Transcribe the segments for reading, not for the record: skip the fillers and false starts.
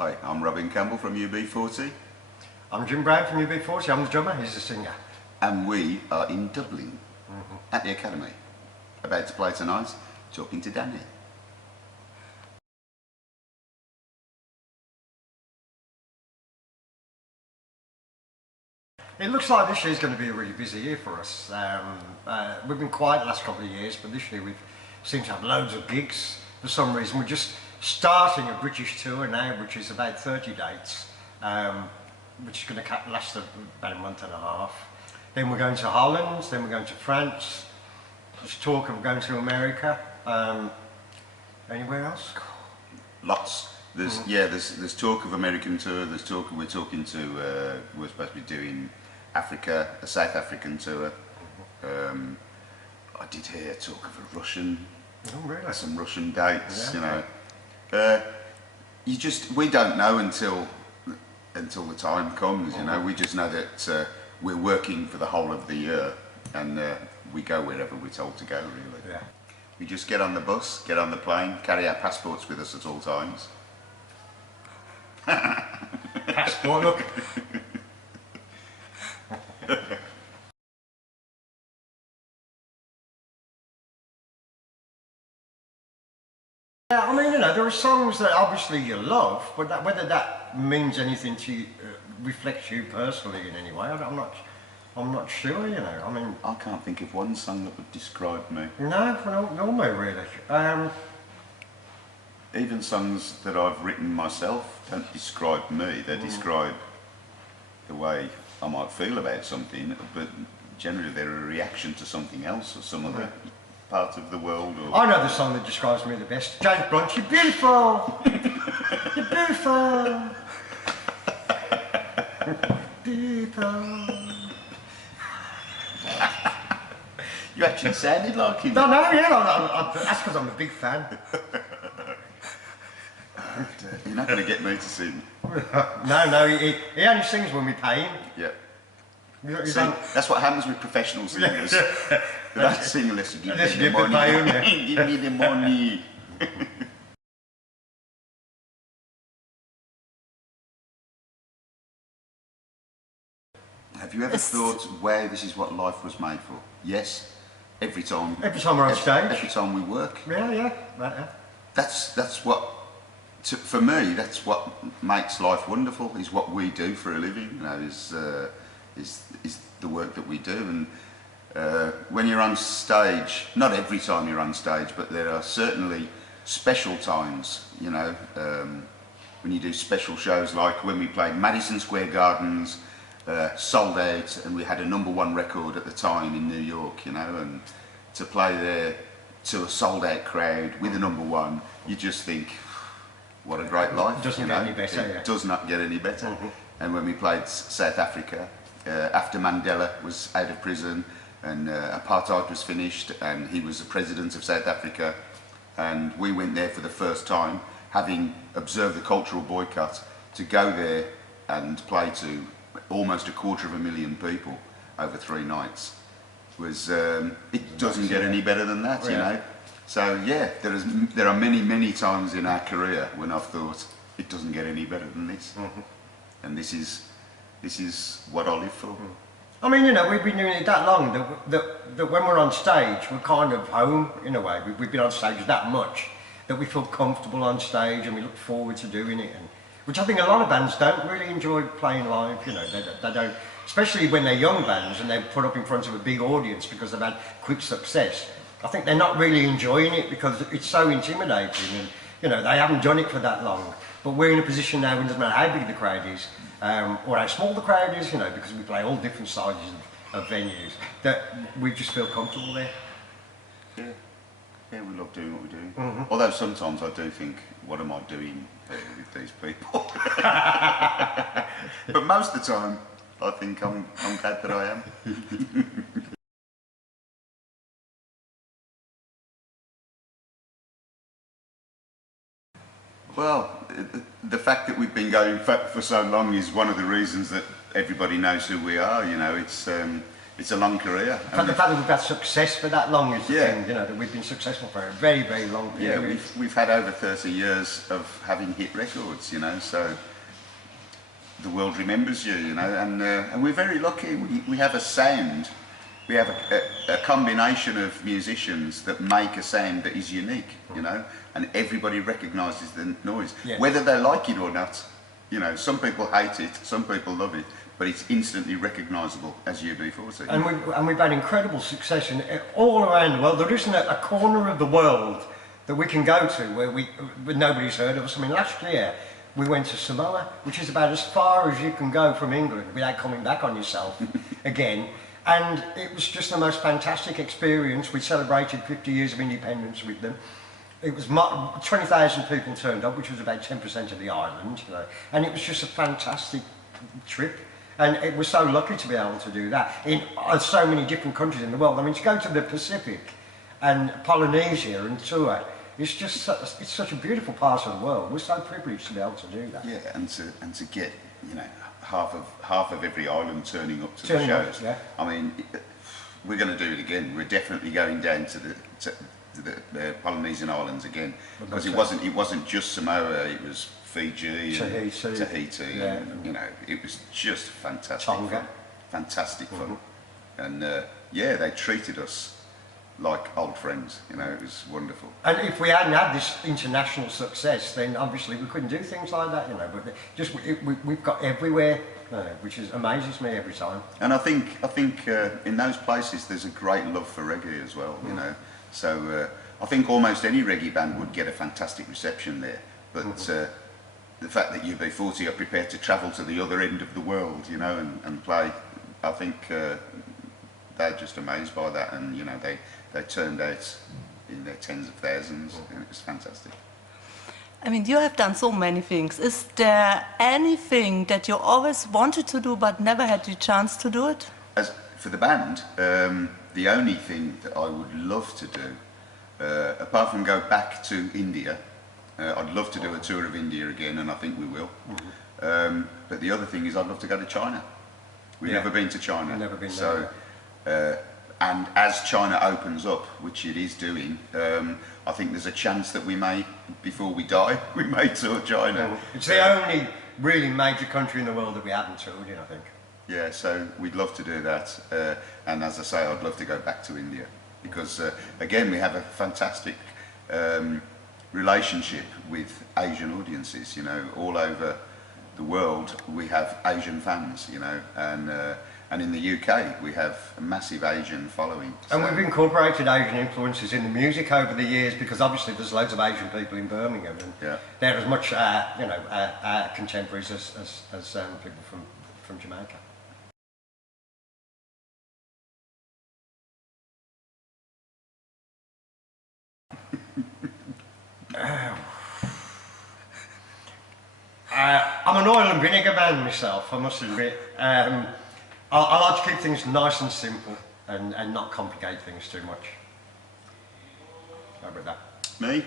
Hi, I'm Robin Campbell from UB40. I'm Jim Brown from UB40, I'm the drummer, he's the singer. And we are in Dublin, at the Academy, about to play tonight, talking to Dani. It looks like this year's going to be a really busy year for us. We've been quiet the last couple of years, but this year we seem to have loads of gigs. For some reason we're just starting a British tour now, which is about 30 dates, which is going to last about a month and a half. Then we're going to Holland, then we're going to France. There's talk of going to America. Anywhere else? Lots. There's talk of American tour. We're supposed to be doing Africa, a South African tour. I did hear talk of a Russian. Oh, really? Some Russian dates, yeah. You know. We don't know until the time comes, you know. We just know that we're working for the whole of the year, and we go wherever we're told to go, really. Yeah. We just get on the bus, get on the plane, carry our passports with us at all times. Passport, look. Yeah, I mean, you know, there are songs that obviously you love, but whether that means anything to you, reflects you personally in any way, I'm not sure, you know. I mean, I can't think of one song that would describe me. No, really. Even songs that I've written myself don't describe me. They describe the way I might feel about something, but generally they're a reaction to something else or some other part of the world. Or... I know the song that describes me the best. James Blunt, you're beautiful! You're beautiful! Beautiful! You actually sounded like him. No, yeah, that's because I'm a big fan. You're not going to get me to sing. No, he only sings when we pay him. Yeah. See, that's what happens with professional singers. They don't sing unless you give me the money. Give me the money. Have you ever thought, wow, this is what life was made for? Yes. Every time we're on stage. Every time we work. Yeah. That's what, for me, that's what makes life wonderful, is what we do for a living, you know, is the work that we do. And when you're on stage, not every time you're on stage, but there are certainly special times, you know, when you do special shows, like when we played Madison Square Gardens, sold out, and we had a #1 record at the time in New York, you know, and to play there to a sold out crowd with a #1, you just think, what a great life. It doesn't get any better. It does not get any better. And when we played South Africa, after Mandela was out of prison and apartheid was finished and he was the president of South Africa, and we went there for the first time, having observed the cultural boycott, to go there and play to almost 250,000 people over 3 nights was, it doesn't get any better than that, you know. So yeah, there are many times in our career when I've thought it doesn't get any better than this, and this is what I live for. I mean, you know, we've been doing it that long that when we're on stage, we're kind of home in a way. We've been on stage that much that we feel comfortable on stage and we look forward to doing it. And which I think a lot of bands don't really enjoy playing live. You know, they don't, especially when they're young bands and they're put up in front of a big audience because they've had quick success. I think they're not really enjoying it because it's so intimidating, and you know, they haven't done it for that long. But we're in a position now when it doesn't matter how big the crowd is, or how small the crowd is, you know, because we play all different sizes of venues, that we just feel comfortable there. Yeah, we love doing what we're doing. Although sometimes I do think, what am I doing with these people? But most of the time, I think I'm glad that I am. Well, the fact that we've been going for so long is one of the reasons that everybody knows who we are. You know, it's it's a long career. And the fact that we've had success for that long is the Yeah. thing, you know, that we've been successful for a very, very long period. Yeah, we've had over 30 years of having hit records, you know, so the world remembers you, you know, and we're very lucky. We have a sound, we have a combination of musicians that make a sound that is unique, you know, and everybody recognises the noise, Yeah. whether they like it or not. You know, some people hate it, some people love it, but it's instantly recognisable as UB40. And we've had incredible success in all around the world. There isn't a corner of the world that we can go to where nobody's heard of us. I mean, last year we went to Samoa, which is about as far as you can go from England without coming back on yourself again. And it was just the most fantastic experience. We celebrated 50 years of independence with them. It was 20,000 people turned up, which was about 10% of the island, you know, and it was just a fantastic trip. And it was so lucky to be able to do that in so many different countries in the world. I mean, to go to the Pacific and Polynesia and tour, it's just it's such a beautiful part of the world. We're so privileged to be able to do that. Yeah, and to get, you know, half of every island turning up to the shows. Yeah. I mean, we're going to do it again. We're definitely going down to the Polynesian islands again, because it wasn't just Samoa. It was Fiji, Tahiti, yeah. and, you know, it was just fantastic. Tonga. Fun. Fantastic fun, and yeah, they treated us like old friends. You know, it was wonderful. And if we hadn't had this international success, then obviously we couldn't do things like that, you know. But just we've got everywhere, which amazes me every time. And I think in those places there's a great love for reggae as well. You know, so I think almost any reggae band would get a fantastic reception there. But the fact that UB40 are prepared to travel to the other end of the world, you know, and play, I think they're just amazed by that, and you know, they turned out in their tens of thousands, and it was fantastic. I mean, you have done so many things. Is there anything that you always wanted to do but never had the chance to do it? As for the band, the only thing that I would love to do, apart from go back to India, I'd love to do a tour of India again, and I think we will. But the other thing is I'd love to go to China. We've never been to China. Never been so, there. and as China opens up, which it is doing, I think there's a chance that we may, before we die, we may tour China. It's the only really major country in the world that we haven't toured in, I think. Yeah, so we'd love to do that. And as I say, I'd love to go back to India, because again, we have a fantastic relationship with Asian audiences, you know, all over the world we have Asian fans, you know, and in the UK we have a massive Asian following. And we've incorporated Asian influences in the music over the years, because obviously there's loads of Asian people in Birmingham, and they're as much, you know, contemporaries as people from Jamaica. I'm an oil and vinegar man myself, I must admit. I like to keep things nice and simple and not complicate things too much. How about that? Me?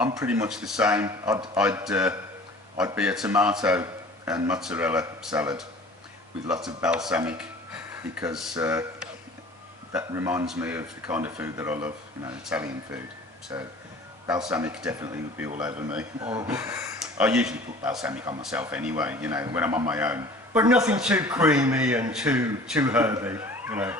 I'm pretty much the same. I'd be a tomato and mozzarella salad with lots of balsamic, because that reminds me of the kind of food that I love, you know, Italian food. So balsamic definitely would be all over me. I usually put balsamic on myself anyway, you know, when I'm on my own. But nothing too creamy and too herby, you know.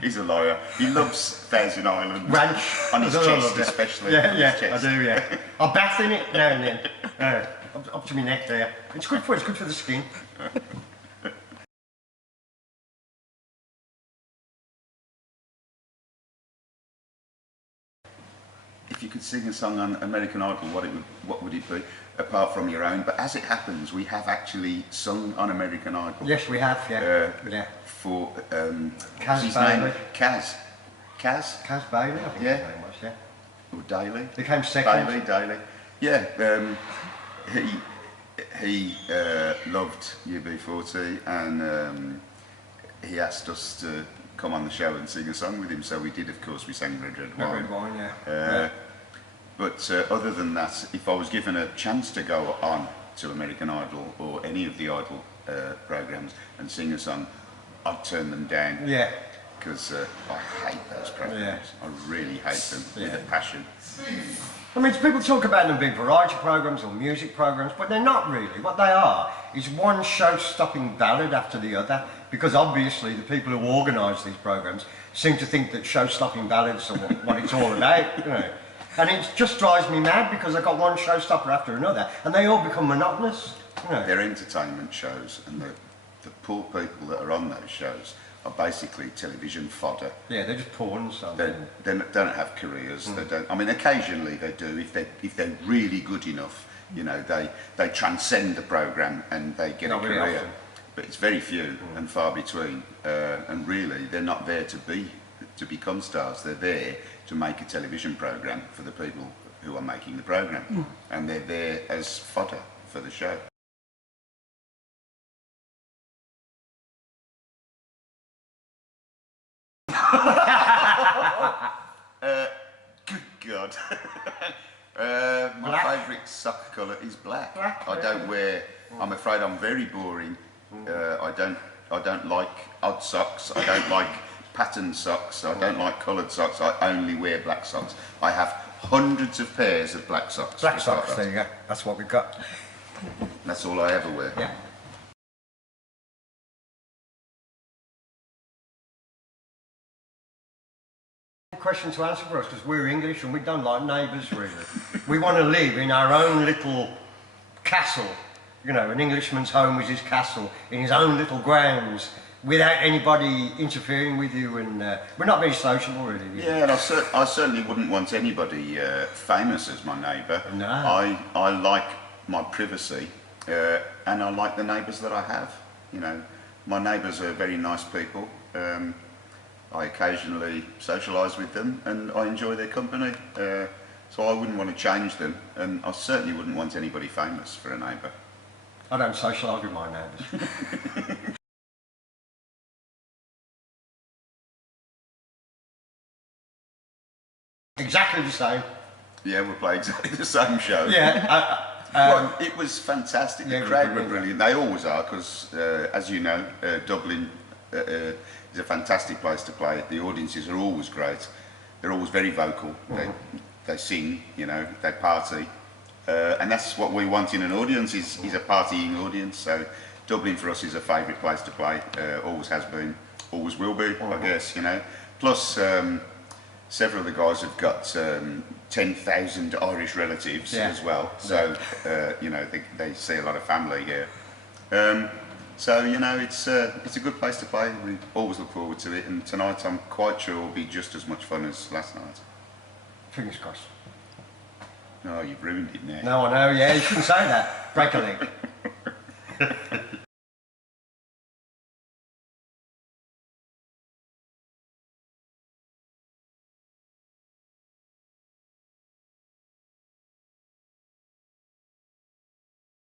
He's a liar. He loves Thousand Island. Ranch. On his chest especially. Yeah, his chest. I do, yeah. I bath in it now and then. Up to my neck there. It's good for the skin. If you could sing a song on American Idol, what would it be, apart from your own? But as it happens, we have actually sung on American Idol. Yes, we have, yeah. For Kaz his Bailey. name? Kaz Bailey, I think Yeah. his name was, yeah. Or Daly. He came second. Daly. Yeah. He loved UB40, and he asked us to come on the show and sing a song with him, so we did. Of course, we sang Red Red Wine. Red Wine, yeah. But other than that, if I was given a chance to go on to American Idol or any of the Idol programs and singers on, I'd turn them down. Yeah. Because I hate those programs. Yeah. I really hate them with a passion. I mean, people talk about them being variety programs or music programs, but they're not really. What they are is one show-stopping ballad after the other, because obviously the people who organise these programs seem to think that show-stopping ballads are what it's all about, you know. And it just drives me mad because I've got one showstopper after another, and they all become monotonous, you know. They're entertainment shows, and the poor people that are on those shows are basically television fodder. Yeah, they're just porn stars. They don't have careers. They don't. I mean, occasionally they do if they're really good enough. You know, they transcend the program and they get a career. Really often. But it's very few and far between. And really, they're not there to become stars. They're there to make a television program for the people who are making the program, and they're there as fodder for the show. Good God. My favourite sock colour is black. I don't wear. I'm afraid I'm very boring. I don't like odd socks. I don't like patterned socks. I don't like coloured socks. I only wear black socks. I have hundreds of pairs of black socks. Black socks. There you go. That's what we've got. That's all I ever wear. Yeah. Question to answer for us, because we're English and we don't like neighbours really. We want to live in our own little castle. You know, an Englishman's home is his castle, in his own little grounds, without anybody interfering with you, and we're not very sociable really. Yeah, and I certainly wouldn't want anybody famous as my neighbour. No. I like my privacy, and I like the neighbours that I have. You know, my neighbours are very nice people. I occasionally socialise with them and I enjoy their company, so I wouldn't want to change them, and I certainly wouldn't want anybody famous for a neighbour. I don't socialise with my neighbours. Exactly the same. Yeah, we play exactly the same show. Yeah. Well, it was fantastic. Yeah, the crowd were brilliant. They always are, because as you know, Dublin is a fantastic place to play. The audiences are always great. They're always very vocal. They sing, you know, they party, and that's what we want in an audience. Is a partying audience. So Dublin for us is a favourite place to play. Always has been, always will be. I guess, you know. Plus, several of the guys have got 10,000 Irish relatives as well. So you know, they see a lot of family here. So, you know, it's a good place to play. We always look forward to it, and tonight I'm quite sure will be just as much fun as last night. Fingers crossed. Oh, you've ruined it now. No, I know, yeah, you shouldn't say that. Break a leg.